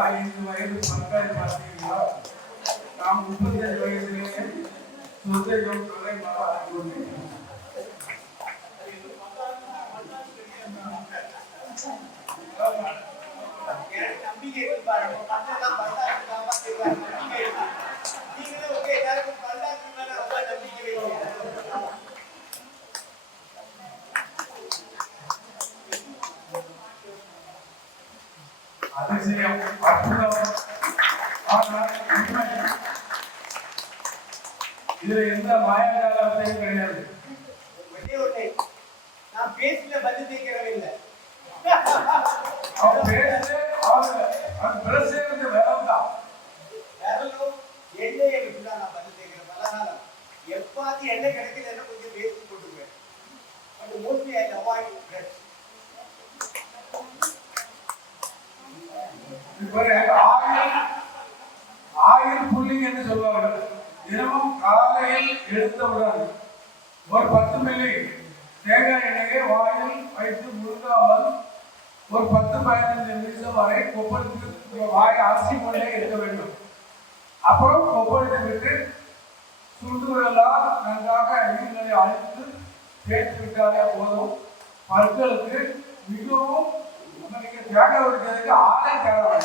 5 வயது மக்கள் பார்த்தீங்கன்னா நாம் 35 வயதிலேயே சுதந்திரம் கொலை மரம் நம்பிக்கை அதிசயம் அற்புதம். ஆனால் இதுல எந்த மாயஜாலத்தையும் கிடையாது. நான் பேசல பதில் தேய்க்கிறவில்லை. அவன் பேசல அவன் பிரசேருந்து விரல்தான். விரலும் எண்ணெயை விட்டுதான் நான் பதில் தேய்க்கிறேன். பல நாள் எப்பாவது எண்ணெய் கிடைக்கலன்னா கொஞ்சம் வேஸ்ட் போட்டுக்குவேன். அது mostly I avoid bread. Oil pulling என்று சொல்வார்கள். தினமும் காலையில் எழுந்தவுடன் ஒரு 10 மில்லி தேங்காய் எண்ணெயை வாயில் வைத்து முழுகாமல் ஒரு 10-15 நிமிஷம் வரை கொப்பளித்து வாயை அரிசி கொண்டே இருக்க வேண்டும். அப்புறம் கொப்பளித்து விட்டு சுண்டுகளெல்லாம் நன்றாக நீர்களை அழித்து தேய்த்து விட்டாலே போதும். பற்களுக்கு மிகவும் தேங்காய் உடைக்கிறதுக்கு ஆளை தேவை.